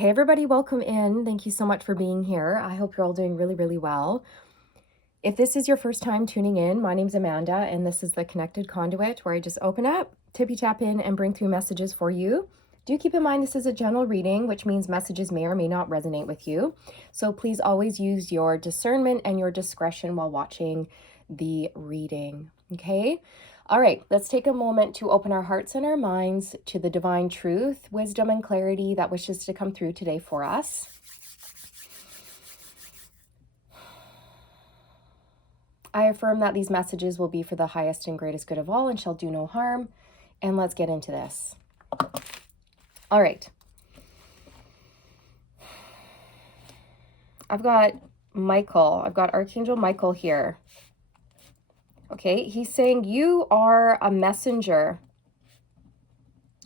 Hey everybody, welcome in. Thank you so much for being here. I hope you're all doing really, really well. If this is your first time tuning in, my name's Amanda, and this is the Connected Conduit, where I just open up, tippy tap in, and bring through messages for you. Do keep in mind this is a general reading, which means messages may or may not resonate with you. So please always use your discernment and your discretion while watching the reading, okay? All right, let's take a moment to open our hearts and our minds to the divine truth, wisdom, and clarity that wishes to come through today for us. I affirm that these messages will be for the highest and greatest good of all and shall do no harm. And let's get into this. All right. I've got Archangel Michael here. Okay, he's saying you are a messenger.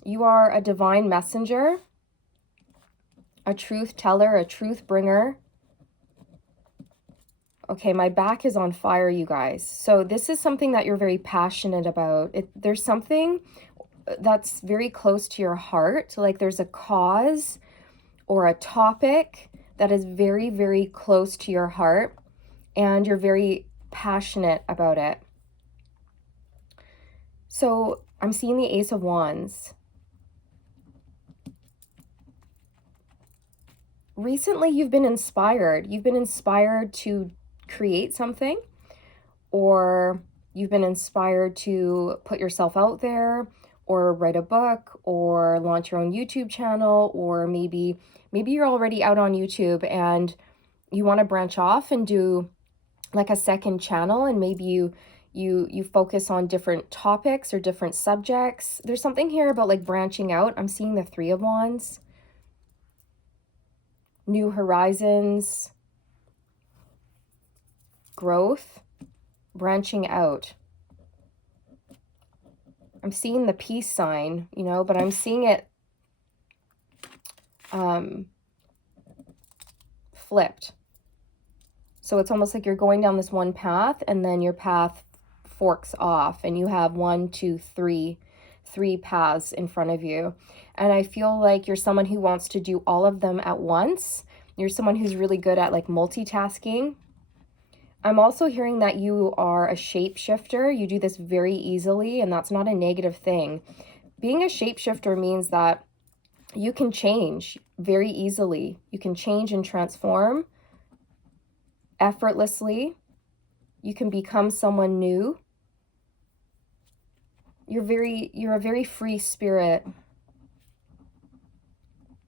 You are a divine messenger, a truth teller, a truth bringer. Okay, my back is on fire, you guys. So this is something that you're very passionate about. There's something that's very close to your heart. Like there's a cause or a topic that is very, very close to your heart, and you're very passionate about it. So I'm seeing the Ace of Wands. Recently, you've been inspired. You've been inspired to create something, or you've been inspired to put yourself out there, or write a book, or launch your own YouTube channel, or maybe you're already out on YouTube and you want to branch off and do like a second channel, and maybe you focus on different topics or different subjects. There's something here about like branching out. I'm seeing the Three of Wands, new horizons, growth, branching out. I'm seeing the peace sign, but I'm seeing it flipped. So it's almost like you're going down this one path and then your path forks off and you have three paths in front of you. And I feel like you're someone who wants to do all of them at once. You're someone who's really good at like multitasking. I'm also hearing that you are a shapeshifter. You do this very easily, and that's not a negative thing. Being a shapeshifter means that you can change very easily. You can change and transform effortlessly. You can become someone new. You're a very free spirit.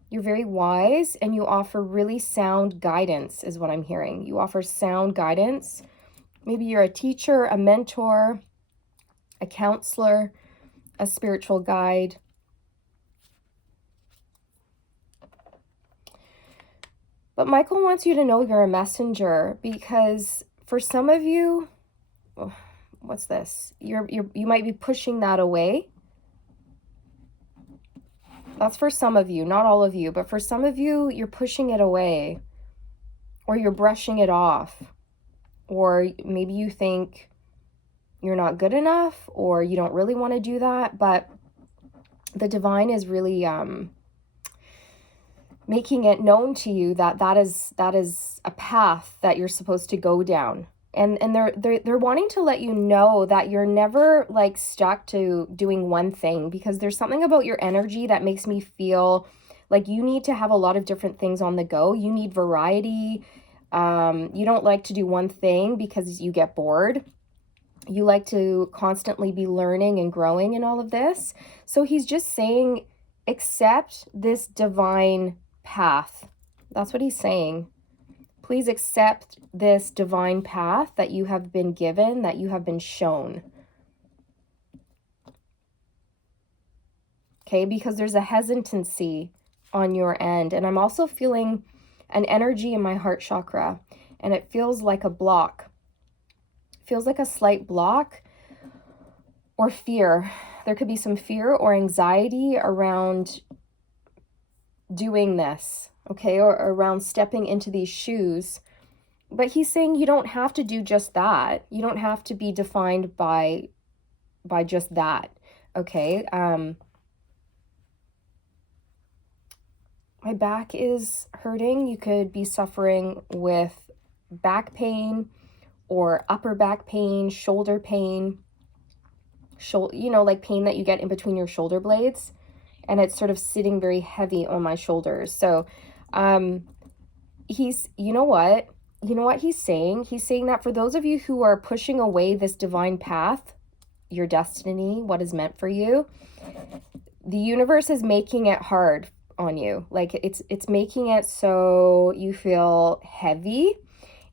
You're very wise, and you offer really sound guidance is what I'm hearing. You offer sound guidance. Maybe you're a teacher, a mentor, a counselor, a spiritual guide. But Michael wants you to know you're a messenger, because for some of you, what's this? You might be pushing that away. That's for some of you, not all of you, but for some of you, you're pushing it away, or you're brushing it off, or maybe you think you're not good enough, or you don't really want to do that, but the divine is really making it known to you that that is a path that you're supposed to go down. And they're wanting to let you know that you're never like stuck to doing one thing, because there's something about your energy that makes me feel like you need to have a lot of different things on the go. You need variety. You don't like to do one thing because you get bored. You like to constantly be learning and growing in all of this. So he's just saying, accept this divine path. That's what he's saying. Please accept this divine path that you have been given, that you have been shown. Okay, because there's a hesitancy on your end. And I'm also feeling an energy in my heart chakra, and it feels like a block. It feels like a slight block or fear. There could be some fear or anxiety around doing this, okay, or around stepping into these shoes. But he's saying you don't have to do just that. You don't have to be defined by just that, okay? my back is hurting. You could be suffering with back pain or upper back pain, shoulder pain, like pain that you get in between your shoulder blades. And it's sort of sitting very heavy on my shoulders. So you know what he's saying? He's saying that for those of you who are pushing away this divine path, your destiny, what is meant for you, the universe is making it hard on you. Like it's making it so you feel heavy.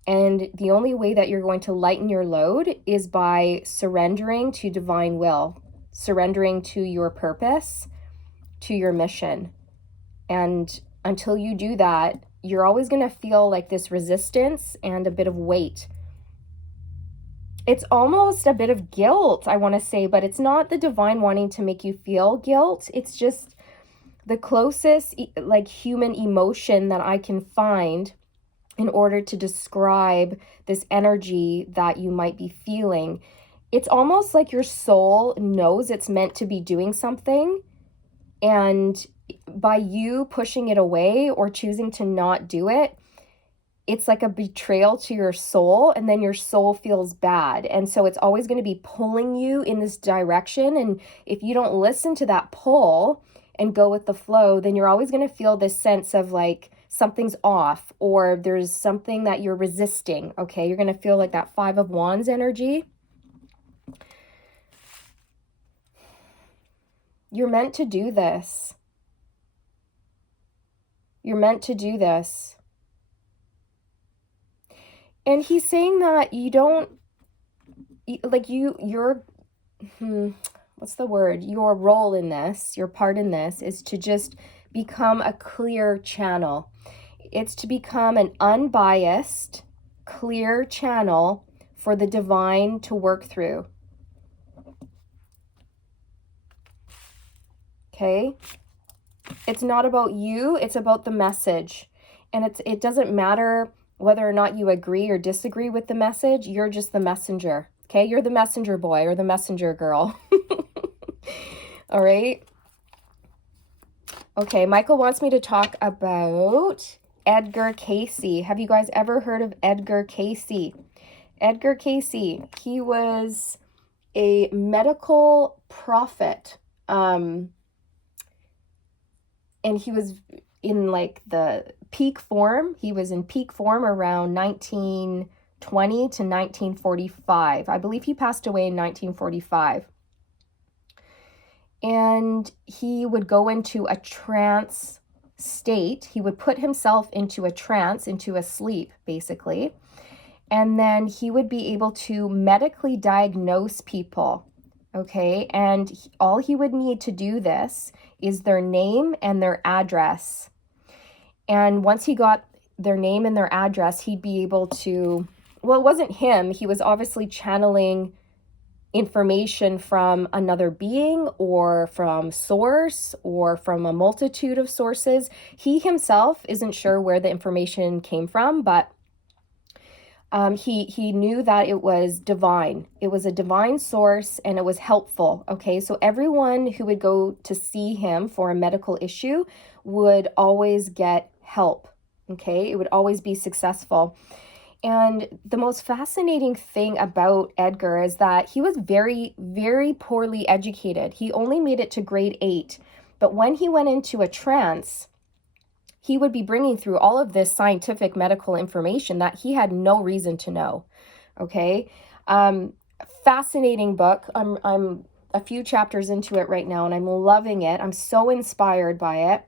And the only way that you're going to lighten your load is by surrendering to divine will, surrendering to your purpose, to your mission. And until you do that, you're always going to feel like this resistance and a bit of weight. It's almost a bit of guilt, I want to say, but it's not the divine wanting to make you feel guilt. It's just the closest like human emotion that I can find in order to describe this energy that you might be feeling. It's almost like your soul knows it's meant to be doing something, and by you pushing it away or choosing to not do it, it's like a betrayal to your soul, and then your soul feels bad. And so it's always going to be pulling you in this direction. And if you don't listen to that pull and go with the flow, then you're always going to feel this sense of like something's off, or there's something that you're resisting. Okay, you're going to feel like that 5 of Wands energy. You're meant to do this. You're meant to do this. And he's saying that you don't, like what's the word? Your role in this, your part in this is to just become a clear channel. It's to become an unbiased, clear channel for the divine to work through. Okay? It's not about you, it's about the message. And it doesn't matter whether or not you agree or disagree with the message, you're just the messenger. Okay? You're the messenger boy or the messenger girl. All right? Okay, Michael wants me to talk about Edgar Cayce. Have you guys ever heard of Edgar Cayce? Edgar Cayce, he was a medical prophet. And he was in like the peak form. He was in peak form around 1920 to 1945. I believe he passed away in 1945. And he would go into a trance state. He would put himself into a trance, into a sleep, basically. And then he would be able to medically diagnose people. Okay, and all he would need to do this is their name and their address. And once he got their name and their address, he'd be able to, well, it wasn't him. He was obviously channeling information from another being or from source or from a multitude of sources. He himself isn't sure where the information came from, but he knew that it was divine. It was a divine source and it was helpful. Okay, so everyone who would go to see him for a medical issue would always get help. Okay, it would always be successful. And the most fascinating thing about Edgar is that he was very, very poorly educated. He only made it to grade 8. But when he went into a trance, he would be bringing through all of this scientific medical information that he had no reason to know. Okay. Fascinating book. I'm a few chapters into it right now and I'm loving it. I'm so inspired by it.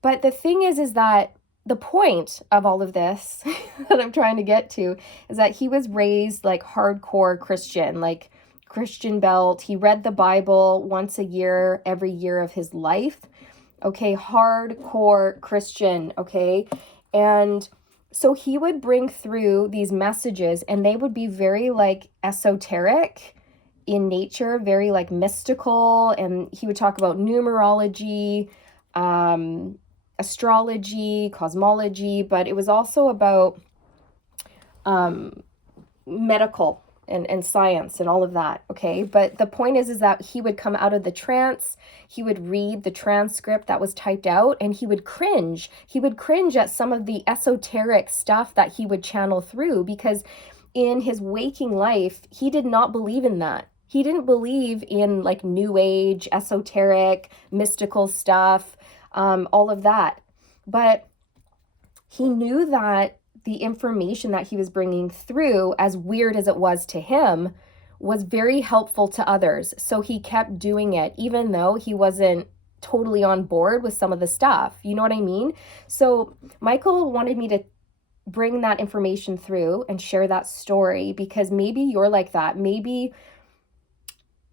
But the thing is that the point of all of this that I'm trying to get to is that he was raised like hardcore Christian, like Christian belt. He read the Bible once a year, every year of his life. Okay, hardcore Christian, okay? And so he would bring through these messages and they would be very like esoteric in nature, very like mystical. And he would talk about numerology, astrology, cosmology, but it was also about medical and science and all of that, okay? But the point is that he would come out of the trance, he would read the transcript that was typed out, and he would cringe. He would cringe at some of the esoteric stuff that he would channel through, because in his waking life, he did not believe in that. He didn't believe in like new age, esoteric, mystical stuff, all of that. But he knew that the information that he was bringing through, as weird as it was to him, was very helpful to others. So he kept doing it, even though he wasn't totally on board with some of the stuff. You know what I mean? So Michael wanted me to bring that information through and share that story, because maybe you're like that. Maybe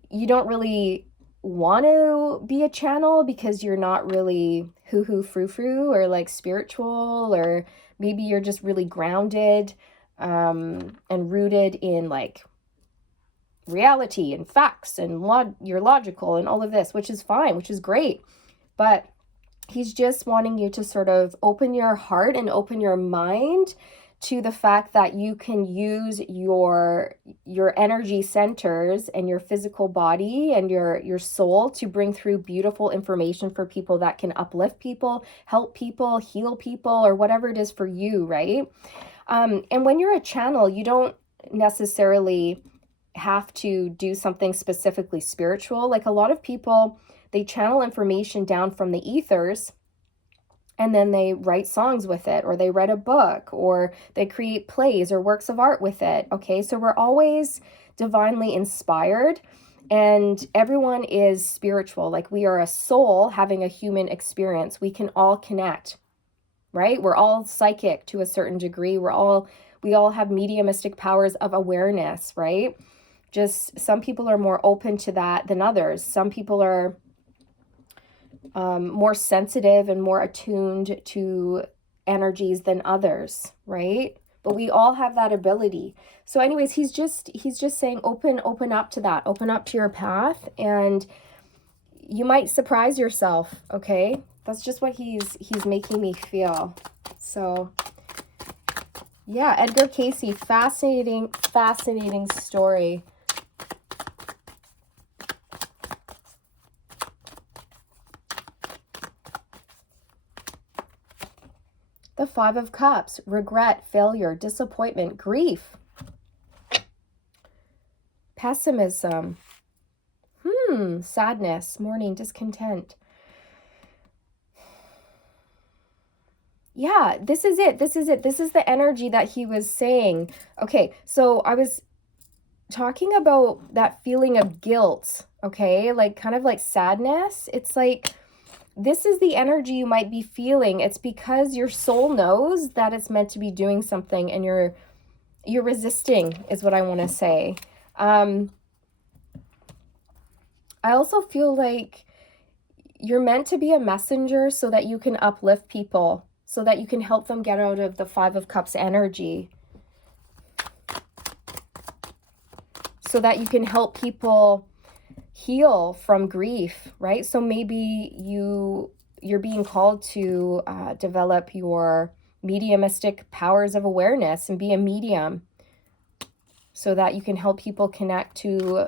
you don't really want to be a channel because you're not really hoo-hoo frou-frou or like spiritual, or maybe you're just really grounded and rooted in like reality and facts and you're logical and all of this, which is fine, which is great. But he's just wanting you to sort of open your heart and open your mind to the fact that you can use your energy centers and your physical body and your soul to bring through beautiful information for people that can uplift people, help people, heal people, or whatever it is for you, right? And when you're a channel, you don't necessarily have to do something specifically spiritual. Like a lot of people, they channel information down from the ethers, and then they write songs with it, or they write a book, or they create plays or works of art with it. Okay, so we're always divinely inspired, and everyone is spiritual. Like we are a soul having a human experience. We can all connect, right? We're all psychic to a certain degree. We all have mediumistic powers of awareness, right? Just some people are more open to that than others. Some people are more sensitive and more attuned to energies than others, right? But we all have that ability. So anyways, he's just saying open up to that, open up to your path, and you might surprise yourself, okay? That's just what he's making me feel. So yeah, Edgar Cayce, fascinating story. The Five of Cups, regret, failure, disappointment, grief, pessimism, sadness, mourning, discontent. Yeah, this is it. This is the energy that he was saying. Okay, so I was talking about that feeling of guilt, okay? Like kind of like sadness. It's like, this is the energy you might be feeling. It's because your soul knows that it's meant to be doing something, and you're resisting, is what I want to say. I also feel like you're meant to be a messenger so that you can uplift people, so that you can help them get out of the Five of Cups energy, so that you can help people heal from grief, right? So maybe you're being called to develop your mediumistic powers of awareness and be a medium, so that you can help people connect to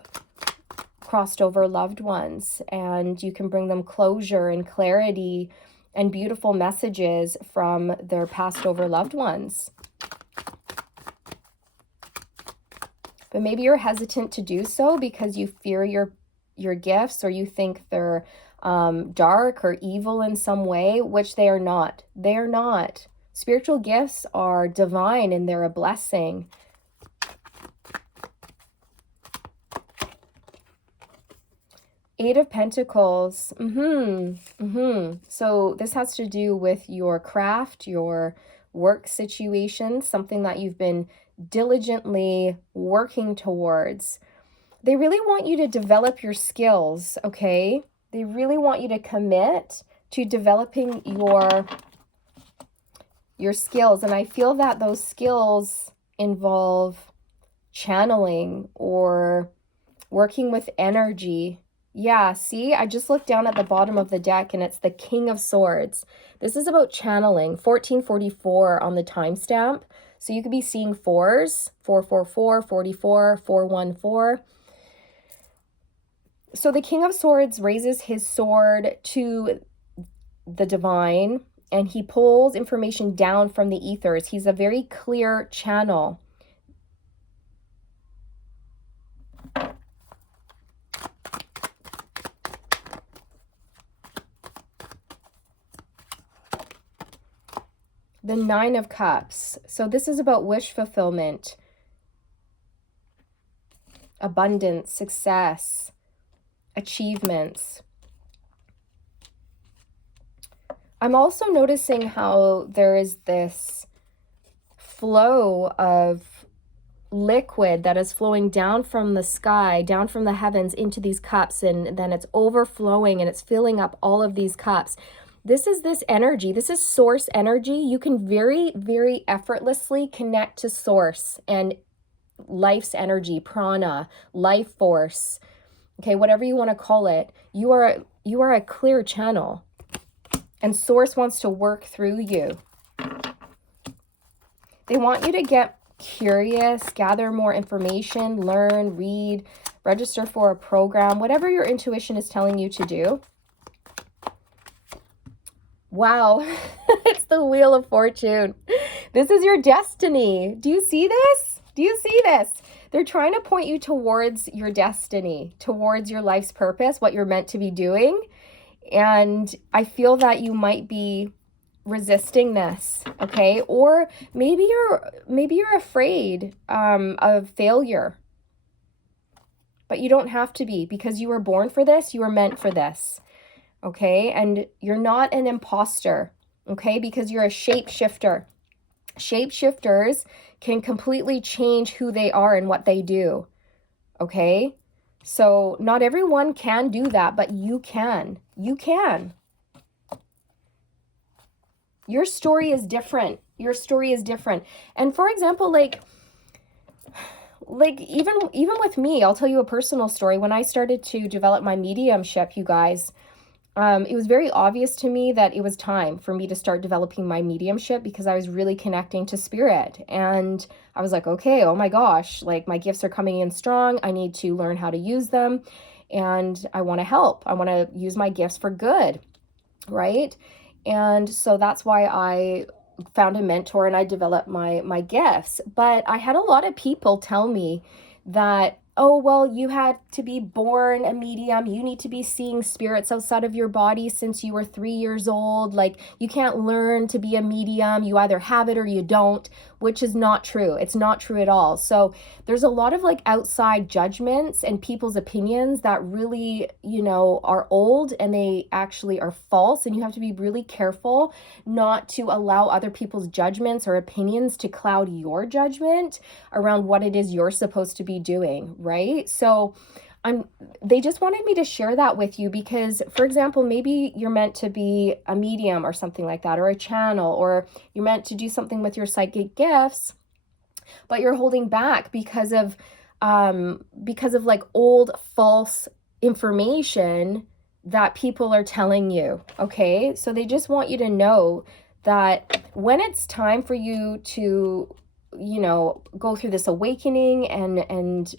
crossed over loved ones, and you can bring them closure and clarity and beautiful messages from their passed over loved ones. But maybe you're hesitant to do so because you fear your gifts, or you think they're dark or evil in some way, which they are not. They are not. Spiritual gifts are divine, and they're a blessing. Eight of Pentacles. So this has to do with your craft, your work situation, something that you've been diligently working towards. They really want you to develop your skills, okay? They really want you to commit to developing your skills. And I feel that those skills involve channeling or working with energy. Yeah, see, I just looked down at the bottom of the deck, and it's the King of Swords. This is about channeling, 1444 on the timestamp. So you could be seeing fours, 444, 44, 414. So the King of Swords raises his sword to the divine, and he pulls information down from the ethers. He's a very clear channel. The Nine of Cups. So this is about wish fulfillment, abundance, success, achievements. I'm also noticing how there is this flow of liquid that is flowing down from the sky, down from the heavens into these cups, and then it's overflowing and it's filling up all of these cups. This is this energy. This is source energy. You can very, very effortlessly connect to source and life's energy, prana, life force, okay, whatever you want to call it. You are a clear channel, and source wants to work through you. They want you to get curious, gather more information, learn, read, register for a program, whatever your intuition is telling you to do. Wow, it's the Wheel of Fortune. This is your destiny. Do you see this? Do you see this? They're trying to point you towards your destiny, towards your life's purpose, what you're meant to be doing. And I feel that you might be resisting this, okay? Or maybe you're afraid of failure. But you don't have to be, because you were born for this, you were meant for this. Okay, and you're not an imposter, okay, because you're a shapeshifter. Shapeshifters can completely change who they are and what they do, okay? So not everyone can do that, but you can. You can. Your story is different. Your story is different. And for example, like even with me, I'll tell you a personal story. When I started to develop my mediumship, you guys, it was very obvious to me that it was time for me to start developing my mediumship, because I was really connecting to spirit. And I was like, okay, oh my gosh, like my gifts are coming in strong. I need to learn how to use them. And I want to help. I want to use my gifts for good, right? And so that's why I found a mentor and I developed my gifts. But I had a lot of people tell me that, oh, well, you had to be born a medium. You need to be seeing spirits outside of your body since you were 3 years old. Like, you can't learn to be a medium. You either have it or you don't, which is not true. It's not true at all. So there's a lot of like outside judgments and people's opinions that really, are old, and they actually are false. And you have to be really careful not to allow other people's judgments or opinions to cloud your judgment around what it is you're supposed to be doing, right? So they just wanted me to share that with you because, for example, maybe you're meant to be a medium or something like that, or a channel, or you're meant to do something with your psychic gifts, but you're holding back because of like old false information that people are telling you, okay? So they just want you to know that when it's time for you to, go through this awakening and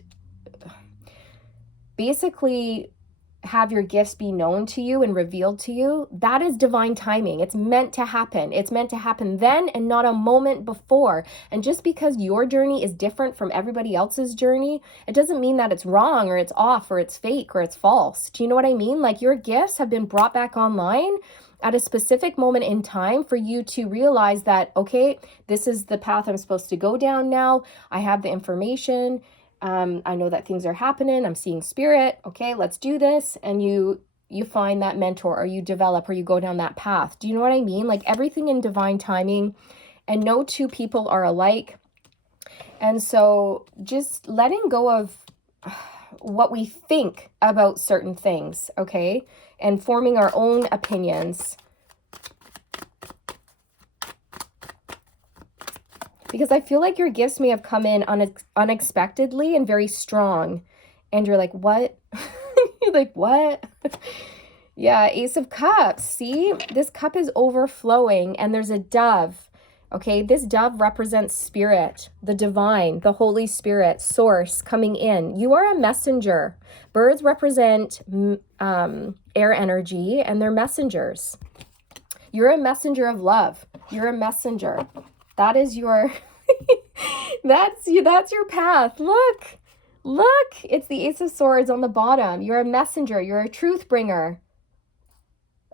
basically have your gifts be known to you and revealed to you, that is divine timing. It's meant to happen. It's meant to happen then and not a moment before. And just because your journey is different from everybody else's journey, it doesn't mean that it's wrong or it's off or it's fake or it's false. Do you know what I mean? Like, your gifts have been brought back online at a specific moment in time for you to realize that, okay, this is the path I'm supposed to go down now. I have the information. I know that things are happening. I'm seeing spirit. Okay, let's do this. And you find that mentor, or you develop, or you go down that path. Do you know what I mean? Like, everything in divine timing, and no two people are alike. And so just letting go of what we think about certain things, okay? And forming our own opinions. Because I feel like your gifts may have come in unexpectedly and very strong. And you're like, what? You're like, what? Yeah, Ace of Cups. See, this cup is overflowing and there's a dove Okay, this dove represents spirit, the divine, the Holy Spirit, source coming in. You are a messenger. Birds represent air energy, and they're messengers. You're a messenger of love. You're a messenger. That is your, that's your path. Look, it's the Ace of Swords on the bottom. You're a messenger. You're a truth bringer.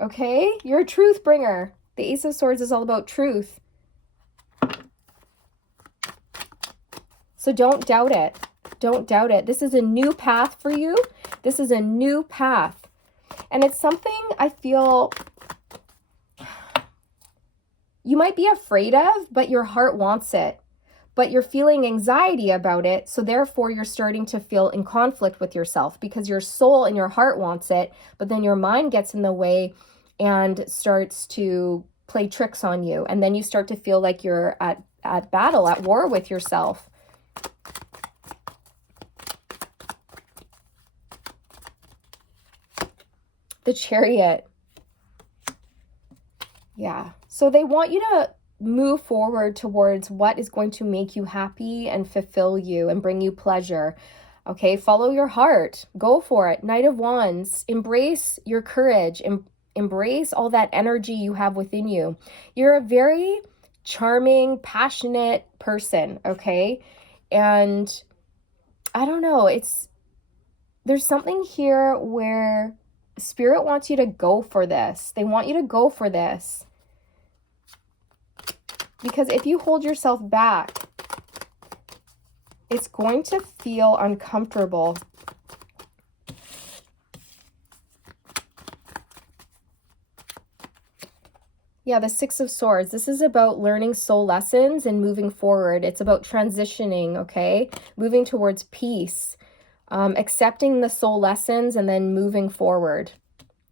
Okay, you're a truth bringer. The Ace of Swords is all about truth. So don't doubt it. Don't doubt it. This is a new path for you. This is a new path. And it's something I feel you might be afraid of, but your heart wants it. But you're feeling anxiety about it. So therefore, you're starting to feel in conflict with yourself because your soul and your heart wants it, but then your mind gets in the way and starts to play tricks on you. And then you start to feel like you're at battle, at war with yourself. The Chariot. Yeah. So they want you to move forward towards what is going to make you happy and fulfill you and bring you pleasure. Okay. Follow your heart. Go for it. Knight of Wands. Embrace your courage. Embrace all that energy you have within you. You're a very charming, passionate person. Okay. And I don't know. There's something here where Spirit wants you to go for this. They want you to go for this. Because if you hold yourself back, it's going to feel uncomfortable. Yeah, the Six of Swords. This is about learning soul lessons and moving forward. It's about transitioning, okay? Moving towards peace. Accepting the soul lessons and then moving forward.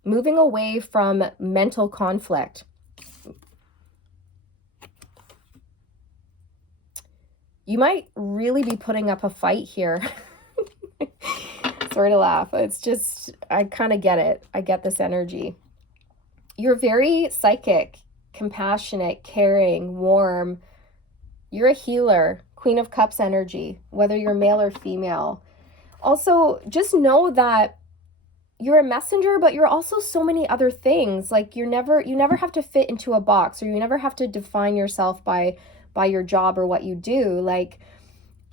Moving away from mental conflict. You might really be putting up a fight here. Sorry to laugh. It's just, I kind of get it. I get this energy. You're very psychic, compassionate, caring, warm. You're a healer. Queen of Cups energy, whether you're male or female. Also, just know that you're a messenger, but you're also so many other things. Like you never have to fit into a box, or you never have to define yourself by your job or what you do. Like,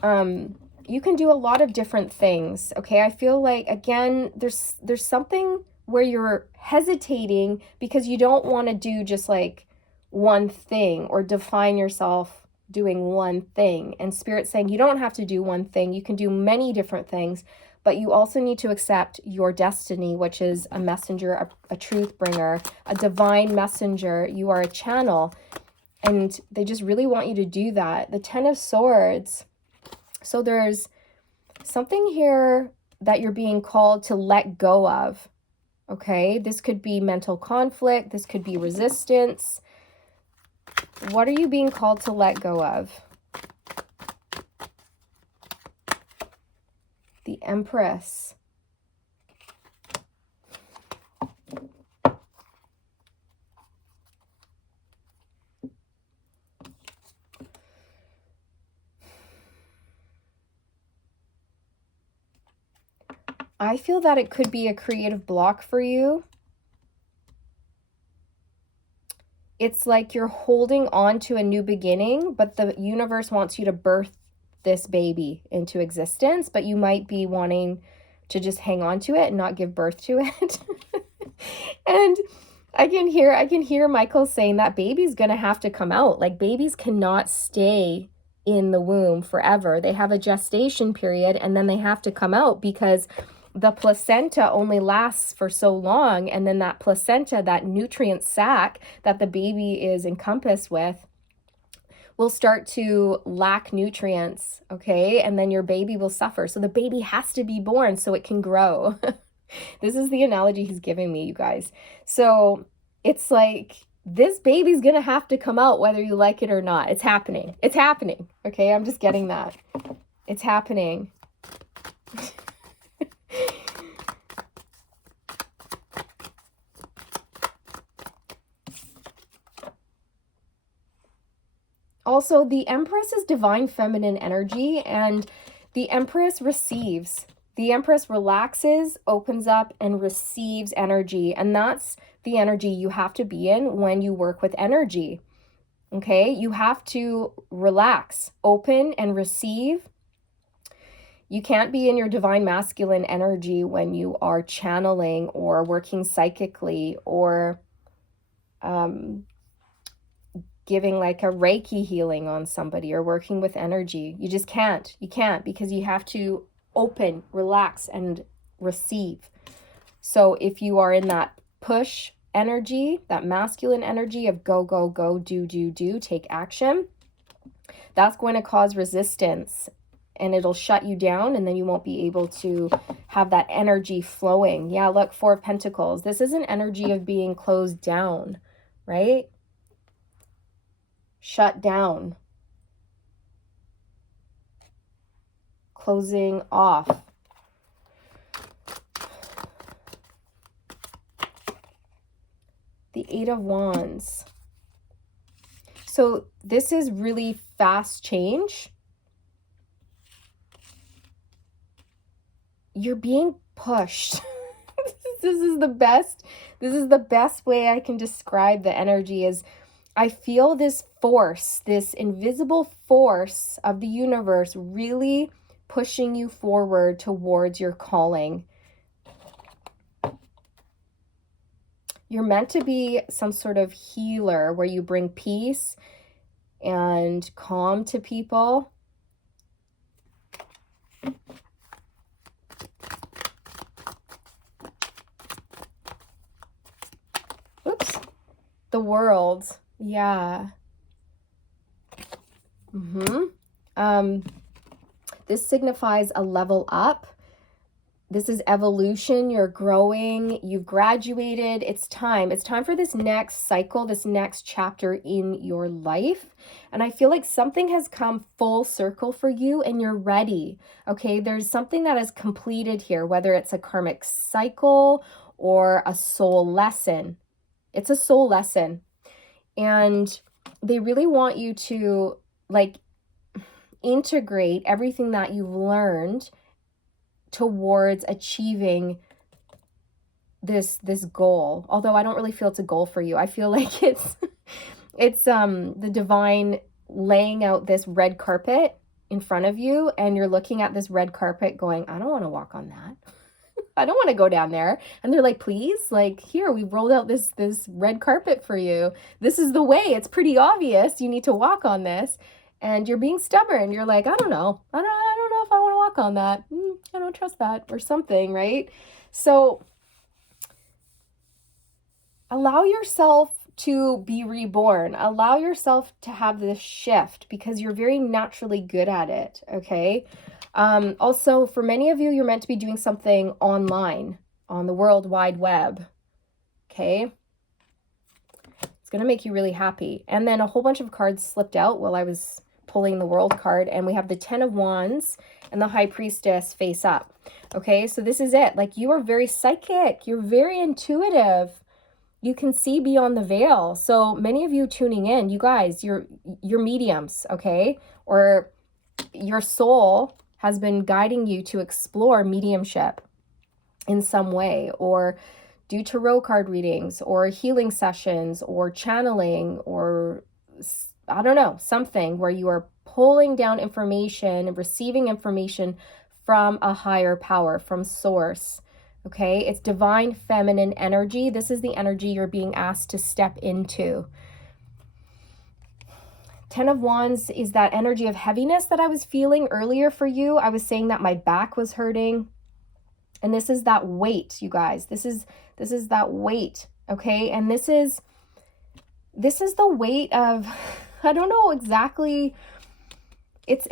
you can do a lot of different things. Okay. I feel like, again, there's something where you're hesitating because you don't want to do just like one thing or define yourself doing one thing. And Spirit's saying you don't have to do one thing. You can do many different things, but you also need to accept your destiny, which is a messenger, a truth bringer, a divine messenger. You are a channel, and they just really want you to do that. The Ten of Swords. So there's something here that you're being called to let go of. Okay, this could be mental conflict. This could be resistance. What are you being called to let go of? The Empress. I feel that it could be a creative block for you. It's like you're holding on to a new beginning, but the universe wants you to birth this baby into existence, but you might be wanting to just hang on to it and not give birth to it. And I can hear Michael saying that baby's going to have to come out. Like, babies cannot stay in the womb forever. They have a gestation period, and then they have to come out because the placenta only lasts for so long. And then that placenta, that nutrient sac that the baby is encompassed with, will start to lack nutrients. Okay. And then your baby will suffer. So the baby has to be born so it can grow. This is the analogy he's giving me, you guys. So it's like, this baby's going to have to come out whether you like it or not. It's happening. It's happening. Okay. I'm just getting that. It's happening. Also, the Empress is divine feminine energy, and the Empress receives. The Empress relaxes, opens up, and receives energy. And that's the energy you have to be in when you work with energy. Okay? You have to relax, open, and receive. You can't be in your divine masculine energy when you are channeling or working psychically or giving like a Reiki healing on somebody or working with energy. You just can't. You can't, because you have to open, relax, and receive. So if you are in that push energy, that masculine energy of go, go, go, do, take action, that's going to cause resistance, and it'll shut you down, and then you won't be able to have that energy flowing. Yeah, look, Four of Pentacles. This is an energy of being closed down, right? Shut down. Closing off. The Eight of Wands. So this is really fast change. You're being pushed. This is the best way I can describe the energy. Is I feel this force, this invisible force of the universe really pushing you forward towards your calling. You're meant to be some sort of healer where you bring peace and calm to people. Oops. The World. Yeah. This signifies a level up. This is evolution. You're growing. You've graduated. It's time. It's time for this next cycle, this next chapter in your life. And I feel like something has come full circle for you and you're ready. Okay, there's something that is completed here, whether it's a karmic cycle or a soul lesson. It's a soul lesson. And they really want you to like integrate everything that you've learned towards achieving this goal. Although I don't really feel it's a goal for you. I feel like it's the divine laying out this red carpet in front of you, and you're looking at this red carpet going, I don't want to walk on that. I don't want to go down there. And they're like, please, like, here, we've rolled out this red carpet for you. This is the way. It's pretty obvious. You need to walk on this. And you're being stubborn. You're like, I don't know. I don't know if I want to walk on that. I don't trust that or something, right? So allow yourself to be reborn. Allow yourself to have this shift because you're very naturally good at it, okay? Also, for many of you, you're meant to be doing something online on the World Wide Web, okay? It's going to make you really happy. And then a whole bunch of cards slipped out while I was pulling the World card, and we have the Ten of Wands and the High Priestess face up. Okay, so this is it. Like, you are very psychic. You're very intuitive. You can see beyond the veil. So many of you tuning in, you guys, you're mediums, okay? Or your soul has been guiding you to explore mediumship in some way, or do tarot card readings, or healing sessions, or channeling, or I don't know, something where you are pulling down information and receiving information from a higher power, from source. Okay, it's divine feminine energy. This is the energy you're being asked to step into. Ten of Wands is that energy of heaviness that I was feeling earlier for you. I was saying that my back was hurting. And this is that weight, you guys. This is that weight, okay? And this is the weight of, I don't know exactly, it's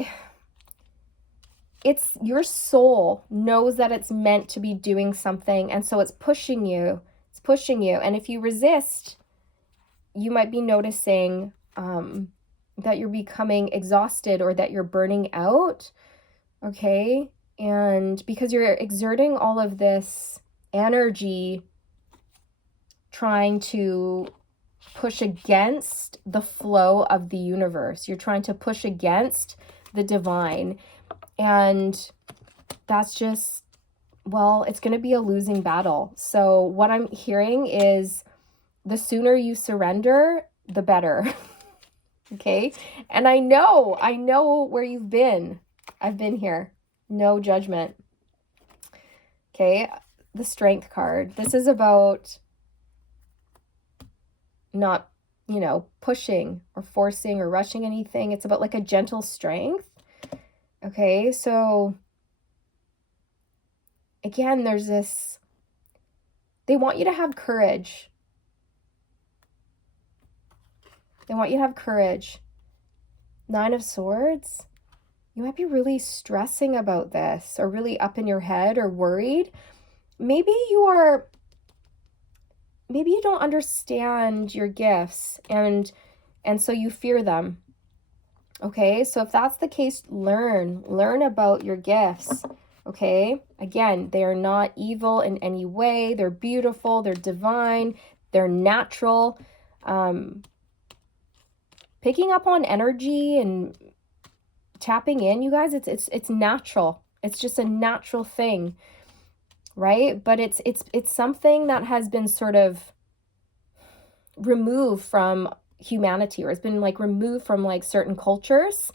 your soul knows that it's meant to be doing something, and so it's pushing you. It's pushing you. And if you resist, you might be noticing that you're becoming exhausted or that you're burning out, okay? And because you're exerting all of this energy trying to push against the flow of the universe. You're trying to push against the divine. And that's just, well, it's going to be a losing battle. So what I'm hearing is the sooner you surrender, the better. Okay? And I know where you've been. I've been here. No judgment. Okay? The Strength card. This is about not, pushing or forcing or rushing anything. It's about like a gentle strength. Okay? So again, there's this, they want you to have courage. They want you to have courage. 9 of Swords. You might be really stressing about this or really up in your head or worried. Maybe you don't understand your gifts and so you fear them. Okay? So if that's the case, learn about your gifts. Okay? Again, they are not evil in any way. They're beautiful, they're divine, they're natural. Picking up on energy and tapping in, you guys, it's natural. It's just a natural thing, right? But it's something that has been sort of removed from humanity, or it's been like removed from like certain cultures.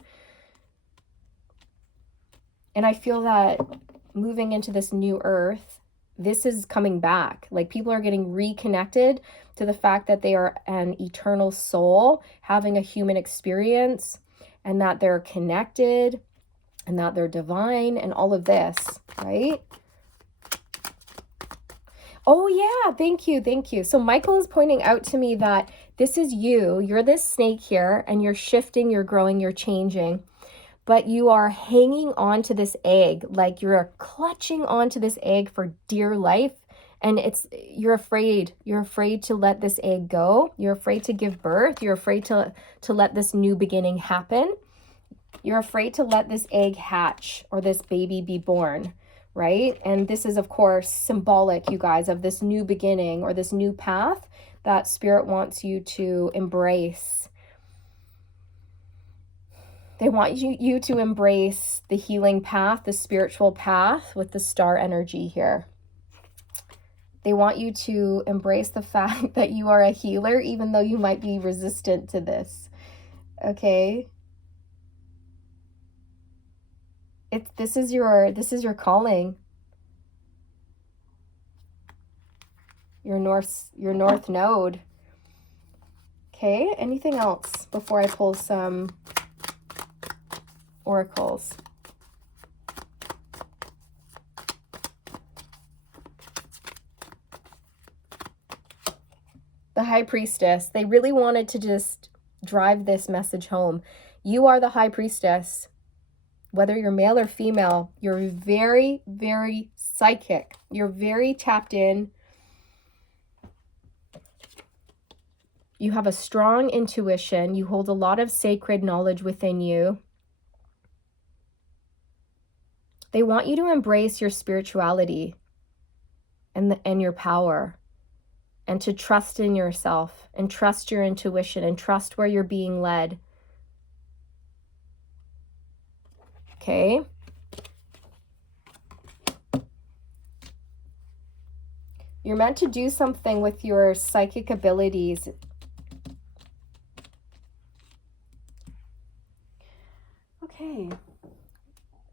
And I feel that moving into this new earth, this is coming back. Like people are getting reconnected to the fact that they are an eternal soul having a human experience, and that they're connected and that they're divine and all of this, right? Oh yeah, thank you. So Michael is pointing out to me that this is you. You're this snake here, and you're shifting, you're growing, you're changing. But you are hanging on to this egg, like you're clutching onto this egg for dear life. And you're afraid to let this egg go. You're afraid to give birth. You're afraid to let this new beginning happen. You're afraid to let this egg hatch or this baby be born, right? And this is, of course, symbolic, you guys, of this new beginning or this new path that Spirit wants you to embrace. They want you to embrace the healing path, the spiritual path with the star energy here. They want you to embrace the fact that you are a healer, even though you might be resistant to this. Okay? This is your calling. Your north node. Okay, anything else before I pull some oracles? The High Priestess. They really wanted to just drive this message home. You are the High Priestess. Whether you're male or female, you're very, very psychic. You're very tapped in. You have a strong intuition. You hold a lot of sacred knowledge within you. They want you to embrace your spirituality and your power, and to trust in yourself and trust your intuition and trust where you're being led. Okay? You're meant to do something with your psychic abilities. Okay.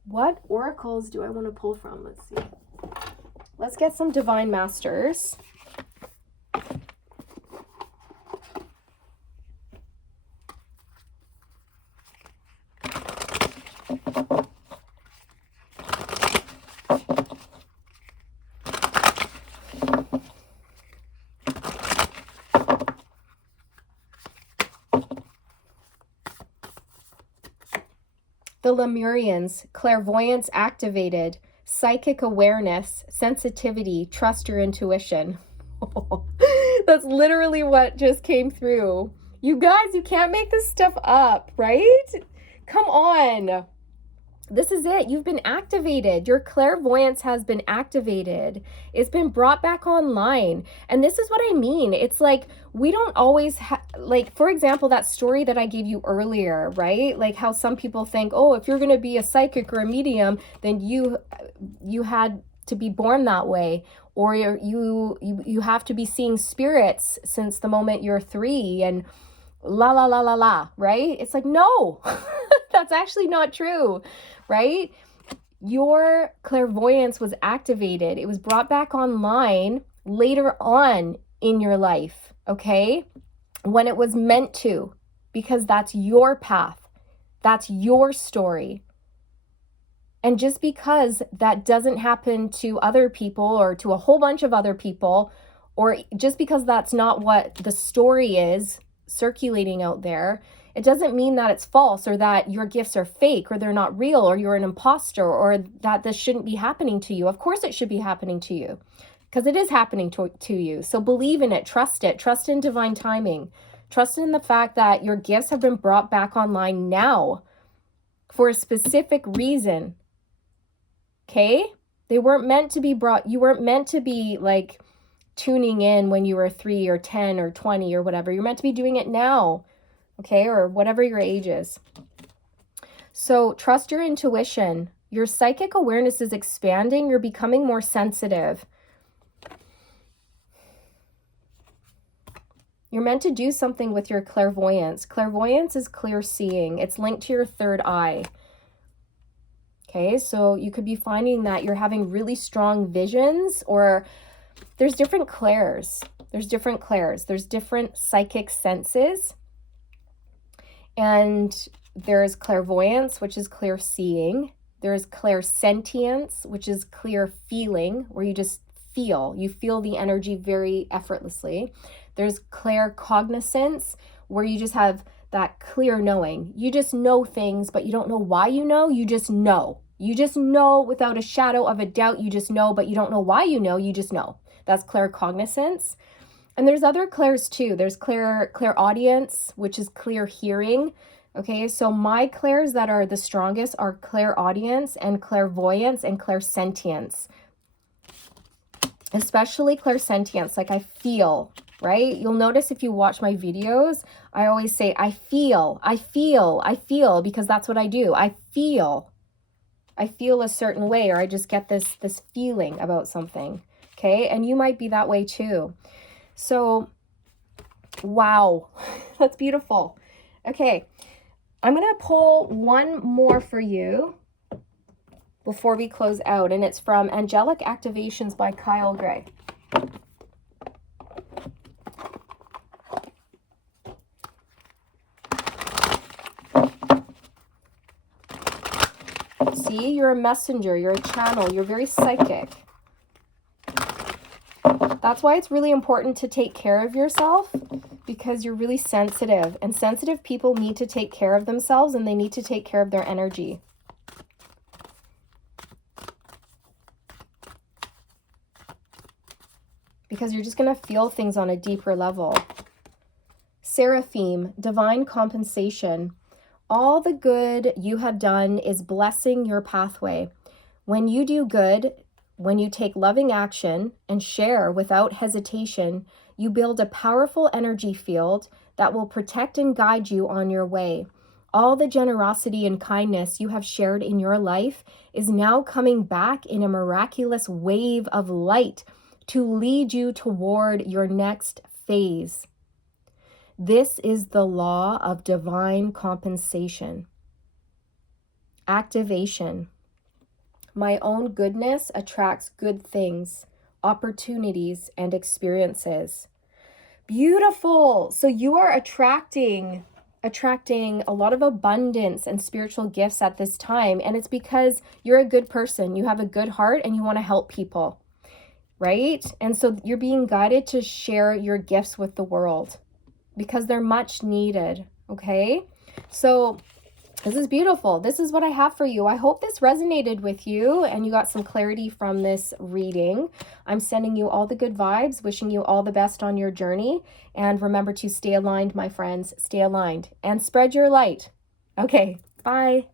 What oracles do I want to pull from? Let's see. Let's get some Divine Masters. The Lemurians, clairvoyance activated, psychic awareness, sensitivity, trust your intuition. That's literally what just came through. You guys, you can't make this stuff up, right? Come on. This is it. You've been activated. Your clairvoyance has been activated. It's been brought back online. And this is what I mean. It's like, we don't always like, for example, that story that I gave you earlier, right? Like how some people think, oh, if you're going to be a psychic or a medium, then you had to be born that way, or you have to be seeing spirits since the moment you're 3 and la la la la la, right? It's like, no. That's actually not true, right? Your clairvoyance was activated. It was brought back online later on in your life, okay? When it was meant to, because that's your path. That's your story. And just because that doesn't happen to other people or to a whole bunch of other people, or just because that's not what the story is circulating out there, it doesn't mean that it's false, or that your gifts are fake, or they're not real, or you're an imposter, or that this shouldn't be happening to you. Of course it should be happening to you, because it is happening to you. So believe in it, trust in divine timing. Trust in the fact that your gifts have been brought back online now for a specific reason. Okay? They weren't meant to be brought, you weren't meant to be like tuning in when you were 3 or 10 or 20 or whatever. You're meant to be doing it now. Okay, or whatever your age is. So trust your intuition. Your psychic awareness is expanding. You're becoming more sensitive. You're meant to do something with your clairvoyance. Clairvoyance is clear seeing. It's linked to your third eye. Okay, so you could be finding that you're having really strong visions, or there's different clairs. There's different psychic senses. And there's clairvoyance, which is clear seeing. There's clairsentience, which is clear feeling, where you just feel. You feel the energy very effortlessly. There's claircognizance, where you just have that clear knowing. You just know things, but you don't know why you know. You just know. You just know without a shadow of a doubt. You just know, but you don't know why you know. You just know. That's claircognizance. And there's other clairs too. There's clairaudience, which is clear hearing. Okay, so my clairs that are the strongest are clairaudience and clairvoyance and clairsentience. Especially clairsentience, like I feel, right? You'll notice if you watch my videos, I always say, I feel, because that's what I do. I feel a certain way, or I just get this feeling about something. Okay, and you might be that way too. So, wow, that's beautiful. Okay, I'm going to pull one more for you before we close out, and it's from Angelic Activations by Kyle Gray. See, you're a messenger, you're a channel, you're very psychic. That's why it's really important to take care of yourself, because you're really sensitive, and sensitive people need to take care of themselves, and they need to take care of their energy. Because you're just going to feel things on a deeper level. Seraphim, divine compensation. All the good you have done is blessing your pathway. When you do good, when you take loving action and share without hesitation, you build a powerful energy field that will protect and guide you on your way. All the generosity and kindness you have shared in your life is now coming back in a miraculous wave of light to lead you toward your next phase. This is the law of divine compensation. Activation. My own goodness attracts good things, opportunities, and experiences. Beautiful. So you are attracting a lot of abundance and spiritual gifts at this time. And it's because you're a good person. You have a good heart and you want to help people, right? And so you're being guided to share your gifts with the world because they're much needed. Okay. So this is beautiful. This is what I have for you. I hope this resonated with you and you got some clarity from this reading. I'm sending you all the good vibes, wishing you all the best on your journey. And remember to stay aligned, my friends. Stay aligned and spread your light. Okay, bye.